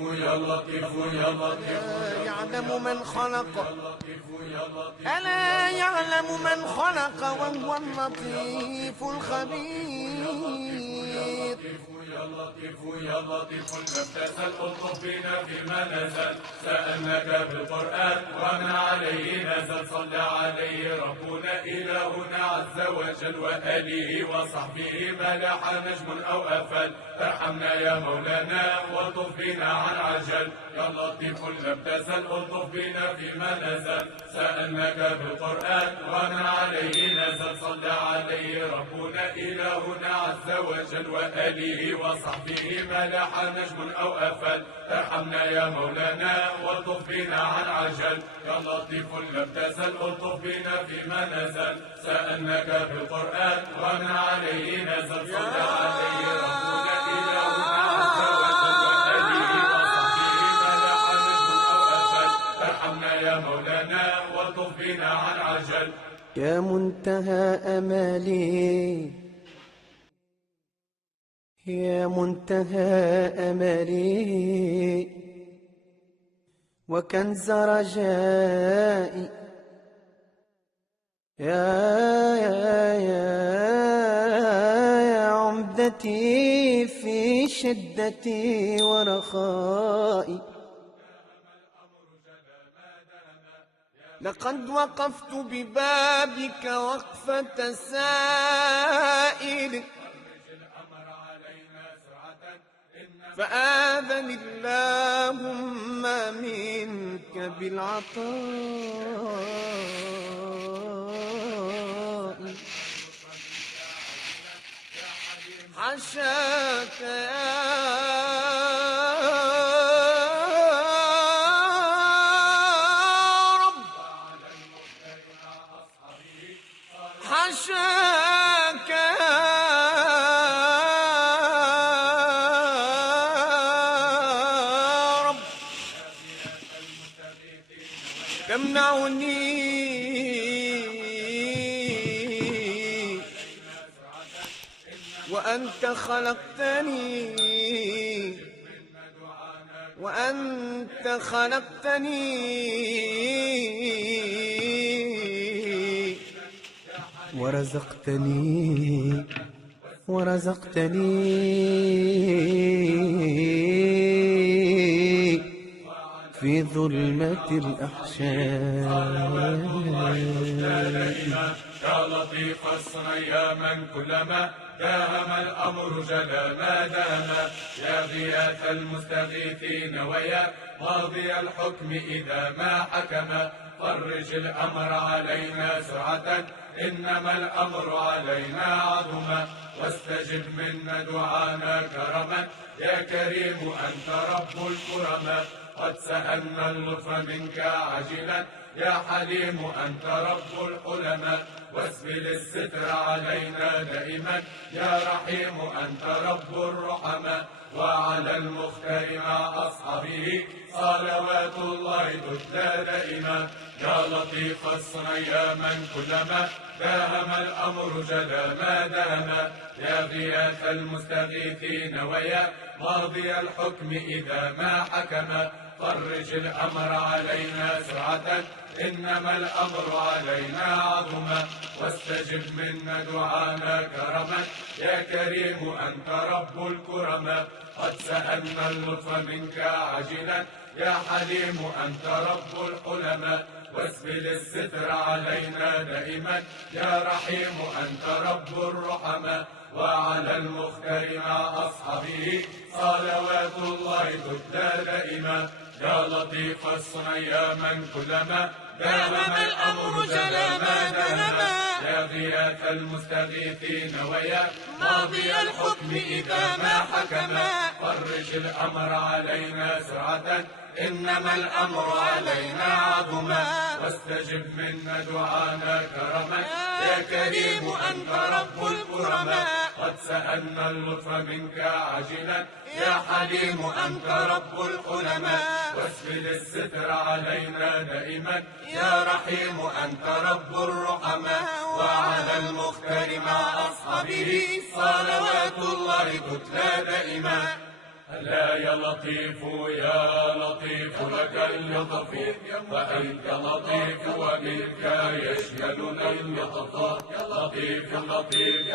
يا لطيف يا لطيف يعلم من خلق، ألا يعلم من خلق وهو اللطيف الخبير. يا لطيف يا لطيف لم الطف بنا فيما نزل، سألناك بالقرآن ومن عليه نزل، صلى عليه ربنا إلهنا عز وجل وآله وصحبه ما لاح نجم أو أفل، ارحمنا يا مولانا والطف بنا عن عجل. يا لطيف لم الطف بنا فيما نزل، سألناك بالقرآن ومن عليه نزل، صلى عليه ربنا إلهنا عز وجل وآله وصحبه ما لاح نجم أو أفل، ارحمنا يا مولانا والطف بنا عن عجل. يا لطيف لم الطف بنا فيما نزل، سألناك بالقرآن ومن عليه نزل، صلى عليه ربنا إلهنا عز وجل وآله وصحبه ما لاح نجم أو أفل، ارحمنا يا مولانا والطف بنا عن عجل. يا منتهى أمالي، يا منتهى أملي وكنز رجائي، يا عمدتي في شدتي ورخائي. لقد وقفت ببابك وقفة سائل، فآذن اللهم منك بالعطاء. حشاك يا رب، حشاك تمنعني وأنت خلقتني، وأنت خلقتني ورزقتني في ظلمة الأحشاء. يا لطيف الصنع يا من كلما داهم الأمر جلا ما دام، يا غياث المستغيثين ويا ماضي الحكم إذا ما حكم، فرج الأمر علينا سرعة إنما الأمر علينا عظما، واستجب منا دعانا كرما يا كريم أنت رب الكرما، قد سألنا اللطف منك عاجلا يا حليم أنت رب الحلما، واسبل الستر علينا دائما يا رحيم أنت رب الرحما، وعلى المختار مع أصحابه صلوات الله تتلى دائما. يا لطيف الصنع يا من كلما داهم الأمر جلا ما دام، يا غياث المستغيثين ويا ماضي الحكم إذا ما حكم، فرج الأمر علينا سرعة إنما الأمر علينا عظما، واستجب منا دعانا كرما يا كريم أنت رب الكرما، قد سألنا اللطف منك عاجلا يا حليم أنت رب الحلما، واسبل الستر علينا دائما يا رحيم أنت رب الرحما، وعلى المختار مع أصحابه صلوات الله تتلى دائما. يا لطيف الصنع يا من كلما داهم الأمر جلا ما دام، يا غياث المستغيثين ويا ماضي الحكم إذا ما حكم، فرج الأمر علينا سرعة إنما الأمر علينا عظما، واستجب منا دعانا كرما يا كريم أنت رب الكرما، قد سألنا اللطف منك عاجلا يا حليم أنت رب الحلما، واسبل الستر علينا دائما يا رحيم أنت رب الرحما، وعلى المختار مع أصحابه صلوات الله تتلى دائما. هلا يا لطيف يا لطيف لك اللطف فأنت لطيف ومنك يشملنا اللطف لطيف لطيف